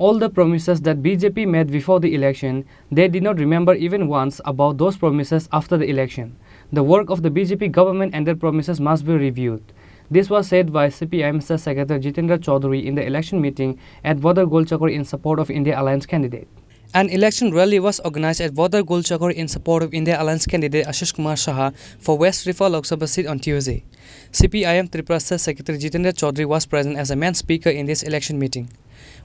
all the promises that BJP made before the election, they did not remember even once about those promises after the election. The work of the BJP government and their promises must be reviewed. This was said by CPIM State Secretary Jitendra Chaudhary in the election meeting at Bodar Golchakor in support of India Alliance candidate. An election rally was organized at Bodar Golchakor in support of India Alliance candidate Ashish Kumar Saha for West Rifa Lok Sabha seat on Tuesday. CPIM Tripura State Secretary Jitendra Chaudhary was present as a main speaker in this election meeting.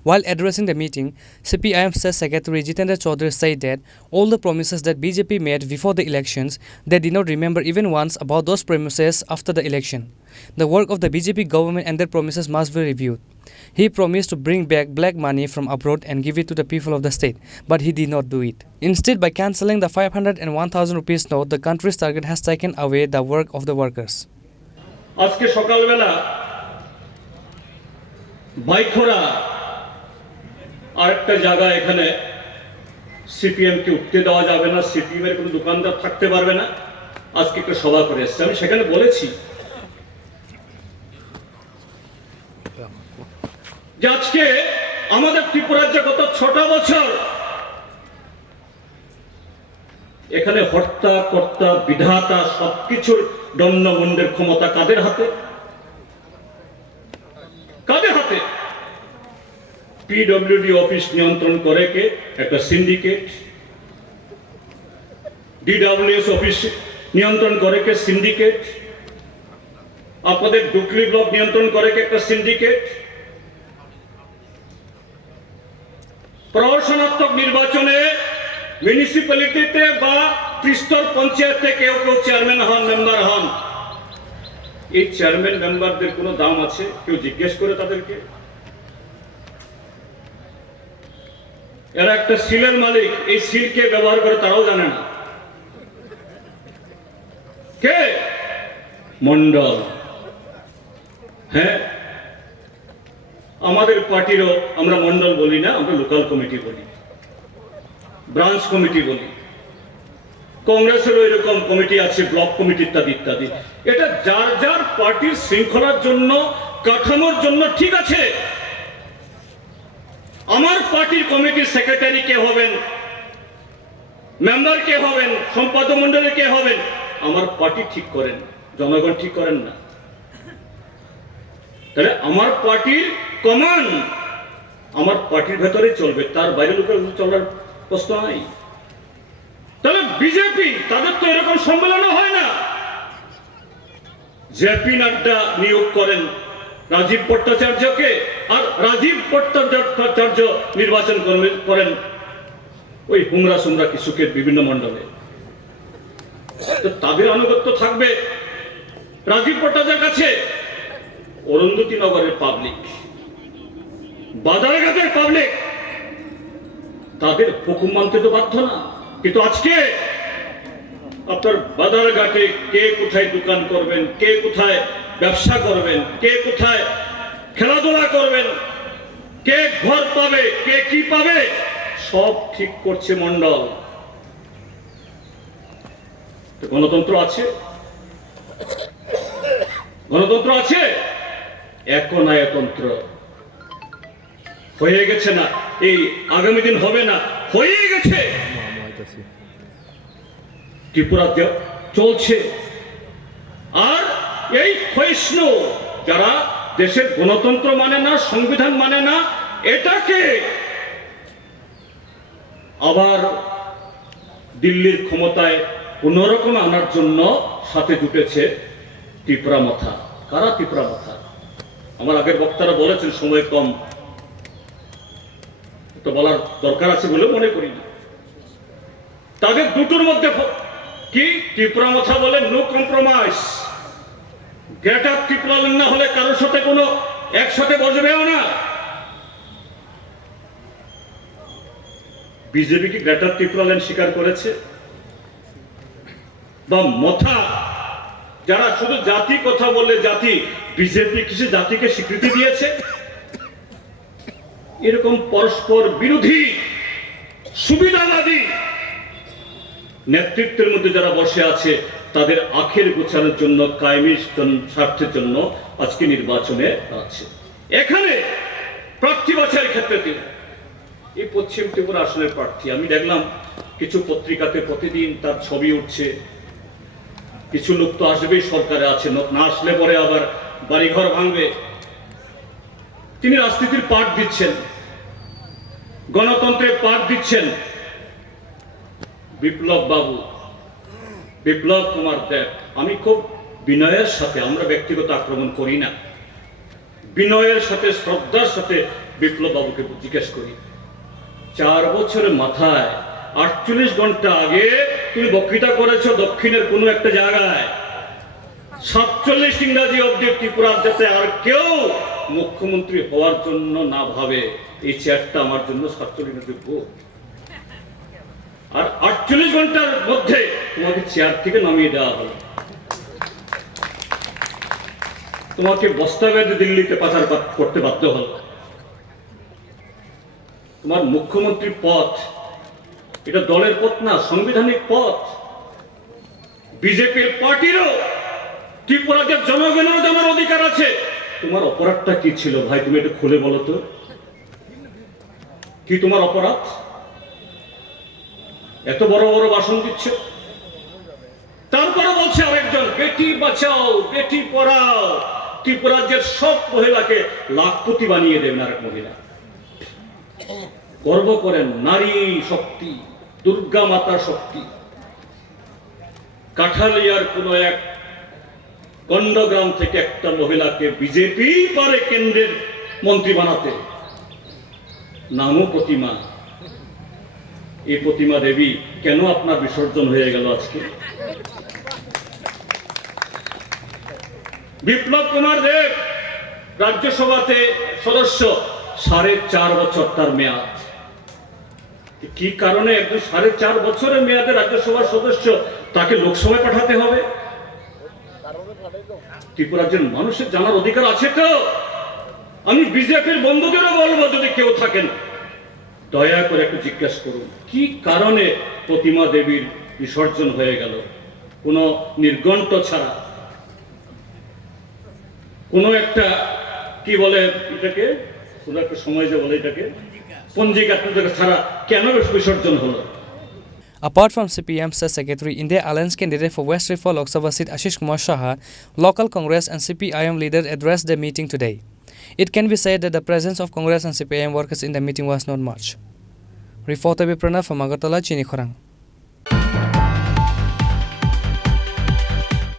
While addressing the meeting, CPIM State Secretary Jitendra Chaudhary said that all the promises that BJP made before the elections, they did not remember even once about those promises after the election. The work of the BJP government and their promises must be reviewed. He promised to bring back black money from abroad and give it to the people of the state, but he did not do it. Instead, by cancelling the 500 and 1000 rupees note, the country's target has taken away the work of the workers. আজকে সকালবেলা বাইখোরা আরেকটা জায়গা এখানে CPM কে উঠতে দেওয়া যাবে না, CPM এর কোনো দোকানদার থাকতে পারবে না, আজকে একটা সভা করে এসেছে। আমি সেখানে বলেছি যে আজকে আমাদের ত্রিপুরার যে গত ৬টা বছর এখানে হর্তা কর্তা বিধাতা সবকিছুর দণ্ডমুণ্ডের ক্ষমতা কাদের হাতে? কাদের হাতে? পিডব্লিউডি অফিস নিয়ন্ত্রণ করে কে? একটা সিন্ডিকেট। ডিডব্লিউএস অফিস নিয়ন্ত্রণ করে কে? সিন্ডিকেট। আপনাদের ডুকলি ব্লক নিয়ন্ত্রণ করে কে? একটা সিন্ডিকেট। প্রশাসনাত্মক নির্বাচনে মিউনিসিপ্যালিটিতে বা ত্রিস্তর পঞ্চায়েতে কেউ কেউ চেয়ারম্যান হন, মেম্বার হন, এই চেয়ারম্যান মেম্বারদের কোনো দাম আছে? কেউ জিজ্ঞেস করে তাদেরকে? এরা একটা সিলের মালিক, এই সিলকে ব্যবহার করে তারাও জানে না। কে? মন্ডল। হ্যাঁ, আমাদের পার্টিরও আমরা মন্ডল বলি না, আমরা লোকাল কমিটি বলি, ব্রাঞ্চ কমিটি বলি। কংগ্রেসেরও এরকম কমিটি আছে, ব্লক কমিটি ইত্যাদি ইত্যাদি। এটা যার যার পার্টির শৃঙ্খলার জন্য, কাঠামোর জন্য ঠিক আছে। আমার পার্টির কমিটির সেক্রেটারি কে হবেন, মেম্বার কে হবেন, সম্পাদক মন্ডলী কে হবেন, আমার পার্টি ঠিক করেন, জনগণ ঠিক করেন না। তাহলে আমার পার্টির কমান্ড আমার পার্টির ভেতরে চলবে, তার বাইরে লোকের চলার প্রশ্ন নাই। তাহলে বিজেপি তাদের তো এরকম সম্মেলনও হয় না। জেপি নাড্ডা নিয়োগ করেন রাজীব ভট্টাচার্যকে, আর রাজীব ভট্টাচার্য নির্বাচন করেন ওই হুমরা সুমরা কিছুকের বিভিন্ন মন্ডলে। তাদের আনুগত্য থাকবে রাজীব ভট্টাচার্যের কাছে। অরুন্ধতী নগরের পাবলিক, বাদারঘাটের পাবলিক তাদের হুকুম মানতে তো বাধ্য না। কিন্তু আজকে আপনার বাদারঘাটে কে কোথায় দোকান করবেন, কে কোথায় ব্যবসা করবেন, কে কোথায় খেলাধুলা করবেন, কে ঘর পাবে, কে কি পাবে, সব ঠিক করছে মন্ডল। গণতন্ত্র আছে, গণতন্ত্র আছে, একনায়তন্ত্র হয়ে গেছে না, এই আগামী দিন হবে না, হয়ে গেছে। ত্রিপুরা চলছে। আর এই ক্ষয়িষ্ণু যারা দেশের গণতন্ত্র মানে না, সংবিধান মানে না, এটাকে আবার দিল্লির ক্ষমতায় কোনরকম আনার জন্য সাথে জুটেছে ত্রিপুরা মাথা। কারা ত্রিপুরা মাথা? আমার আগের বক্তারা বলেছেন, সময় কম, তো বলার দরকার আছে বলে মনে করি না। তাদের দুটোর মধ্যে কি ত্রিপুরা মাথা বলে no compromise. Get up Tripura না হলে কারোর সাথে কোনো একসাথে বসবেও না। বিজেপি কি গ্রেটার ত্রিপুরা ল্যান্ড স্বীকার করেছে? বা মথা যারা শুধু জাতি কথা বললে জাতি, বিজেপি কিছু জাতিকে স্বীকৃতি দিয়েছে? এরকম পরস্পর বিরোধী সুবিধাবাদী নেতৃত্বের মধ্যে যারা বসে আছে, তাদের আখের গোছানোর জন্য, কায়েমি স্বার্থের জন্য আজকে নির্বাচনে আছে। এখানে প্রার্থী বাছাইয়ের ক্ষেত্রে এই পশ্চিম ত্রিপুরা আসনের প্রার্থী। আমি দেখলাম কিছু পত্রিকাতে প্রতিদিন তার ছবি উঠছে। কিছু লোক তো আসবেই, সরকারে আছে, না আসলে পরে আবার বাড়িঘর ভাঙবে। তিনি রাজনীতির পাঠ দিচ্ছেন, গণতন্ত্রের পাঠ দিচ্ছেন। বিপ্লব বাবু, বিপ্লব কুমার দেব, আমি খুব বিনয়ের সাথে, আমরা ব্যক্তিগত আক্রমণ করি না, বিনয়ের সাথে শ্রদ্ধার সাথে বিপ্লব বাবুকে জিজ্ঞেস করি, 4 বছরের মাথায় 48 ঘন্টা আগে তুমি বক্তৃতা করেছো দক্ষিণের কোনো একটা জায়গায়, 47 ইংরাজি অব্দি ত্রিপুরার যাতে আর কেউ মুখ্যমন্ত্রী হওয়ার জন্য না ভাবে, এই চেয়ারটা আমার জন্য 47 যোগ্য। আর 48 ঘন্টার মধ্যে তোমাকে চেয়ার থেকে নামিয়ে দেওয়া হলো, তোমাকে বস্তা বেঁধে দিল্লিতে পাচার করতে বাধ্য হলো। তোমার মুখ্যমন্ত্রী পদ, এটা দলের পদ না, সাংবিধানিক পদ। বিজেপির পার্টিরও, ত্রিপুরার জনগণেরও জানার অধিকার আছে। তোমার অপরাধটা কি ছিল ভাই, তুমি একটু খুলে বলো তো, কি তোমার অপরাধ? এত বড় বড় ভাষণ দিচ্ছে, তারপরে বলছে আরেকজন বেটি বাঁচাও বেটি পড়াও, ত্রিপুরাজ্যের সব মহিলাকে লাখপতি বানিয়ে দেবেন আরেক মহিলা। গর্ব করেন নারী শক্তি, দুর্গা মাতা শক্তি। কাঠালিয়ার কোন এক গন্ডগ্রাম থেকে একটা মহিলাকে বিজেপি পারে কেন্দ্রের মন্ত্রী বানাতে, নামও প্রতিমা। এই প্রতিমা দেবী কেন আপনার বিসর্জন হয়ে গেল আজকে? বিপ্লব কুমার দেব রাজ্যসভাতে সদস্য, 4.5 বছর তার মেয়াদ। কি কারণে একজন 4.5 বছরের মেয়াদে রাজ্যসভার সদস্য তাকে লোকসভায় পাঠাতে হবে? ত্রিপুরার মানুষের জানার অধিকার আছে তো। আমি বিজেপির বন্ধুদেরও বলবো, যদি কেউ থাকেন দয়া করে একটু জিজ্ঞাসা করুন কি কারণে প্রতিমা দেবীর বিসর্জন হয়ে গেল, কোনো নির্ঘণ্ট ছাড়া, কোনো একটা কি বলে এটাকে, কোনো একটা সময় যে বলে এটাকে পঞ্জিকা ছাড়া কেন বিসর্জন হলো? Apart from CPM State Secretary, India Alliance candidate for West River Lok Sabha seat Ashish Kumar Saha, local Congress and CPIM leaders addressed the meeting today. It can be said that the presence of Congress and CPIM workers in the meeting was not much. Reporter by Pranav from Agartala, Chini Khorang.